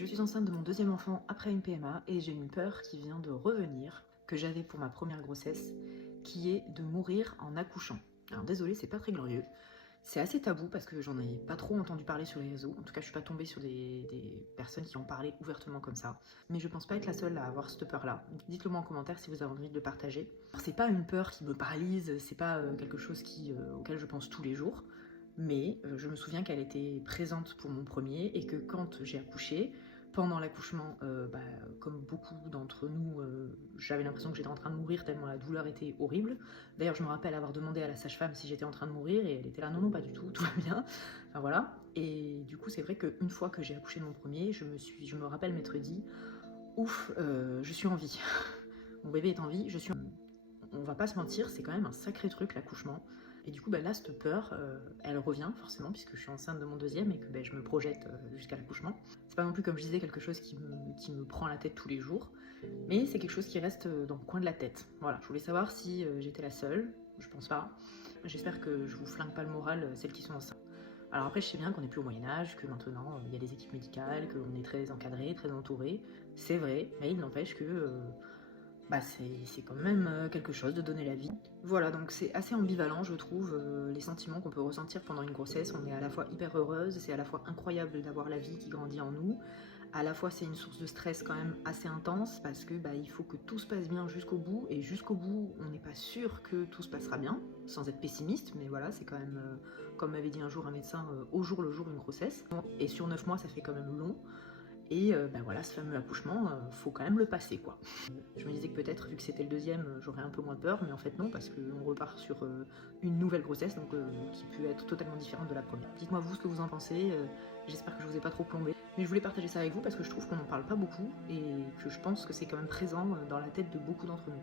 Je suis enceinte de mon deuxième enfant après une PMA et j'ai une peur qui vient de revenir, que j'avais pour ma première grossesse, qui est de mourir en accouchant. Alors désolée, c'est pas très glorieux. C'est assez tabou parce que j'en ai pas trop entendu parler sur les réseaux. En tout cas, je suis pas tombée sur des personnes qui en parlaient ouvertement comme ça. Mais je pense pas être la seule à avoir cette peur-là. Dites-le moi en commentaire si vous avez envie de le partager. Alors, c'est pas une peur qui me paralyse, c'est pas quelque chose auquel je pense tous les jours. Mais je me souviens qu'elle était présente pour mon premier et que quand j'ai accouché, pendant l'accouchement, comme beaucoup d'entre nous, j'avais l'impression que j'étais en train de mourir tellement la douleur était horrible. D'ailleurs, je me rappelle avoir demandé à la sage-femme si j'étais en train de mourir et elle était là, non, non, pas du tout, tout va bien. Enfin voilà. Et du coup, c'est vrai qu'une fois que j'ai accouché de mon premier, je me rappelle m'être dit, ouf, je suis en vie. Mon bébé est en vie, je suis en vie. On va pas se mentir, c'est quand même un sacré truc l'accouchement. Et du coup, là, cette peur, elle revient forcément, puisque je suis enceinte de mon deuxième et que je me projette jusqu'à l'accouchement. C'est pas non plus, comme je disais, quelque chose qui me prend la tête tous les jours, mais c'est quelque chose qui reste dans le coin de la tête. Voilà, je voulais savoir si j'étais la seule, je pense pas. J'espère que je vous flingue pas le moral, celles qui sont enceintes. Alors après, je sais bien qu'on n'est plus au Moyen-Âge, que maintenant, il y a des équipes médicales, qu'on est très encadré, très entouré. C'est vrai, mais il n'empêche que c'est quand même quelque chose de donner la vie. Voilà, donc c'est assez ambivalent, je trouve, les sentiments qu'on peut ressentir pendant une grossesse. On est à la fois hyper heureuse, c'est à la fois incroyable d'avoir la vie qui grandit en nous. À la fois, c'est une source de stress quand même assez intense parce que il faut que tout se passe bien jusqu'au bout. Et jusqu'au bout, on n'est pas sûr que tout se passera bien, sans être pessimiste. Mais voilà, c'est quand même, comme m'avait dit un jour un médecin, au jour le jour une grossesse. Et sur 9 mois, ça fait quand même long. Et voilà, ce fameux accouchement, faut quand même le passer, quoi. Je me disais que peut-être, vu que c'était le deuxième, j'aurais un peu moins peur, mais en fait non, parce qu'on repart sur une nouvelle grossesse, donc qui peut être totalement différente de la première. Dites-moi vous ce que vous en pensez, j'espère que je vous ai pas trop plombé. Mais je voulais partager ça avec vous parce que je trouve qu'on n'en parle pas beaucoup et que je pense que c'est quand même présent dans la tête de beaucoup d'entre nous.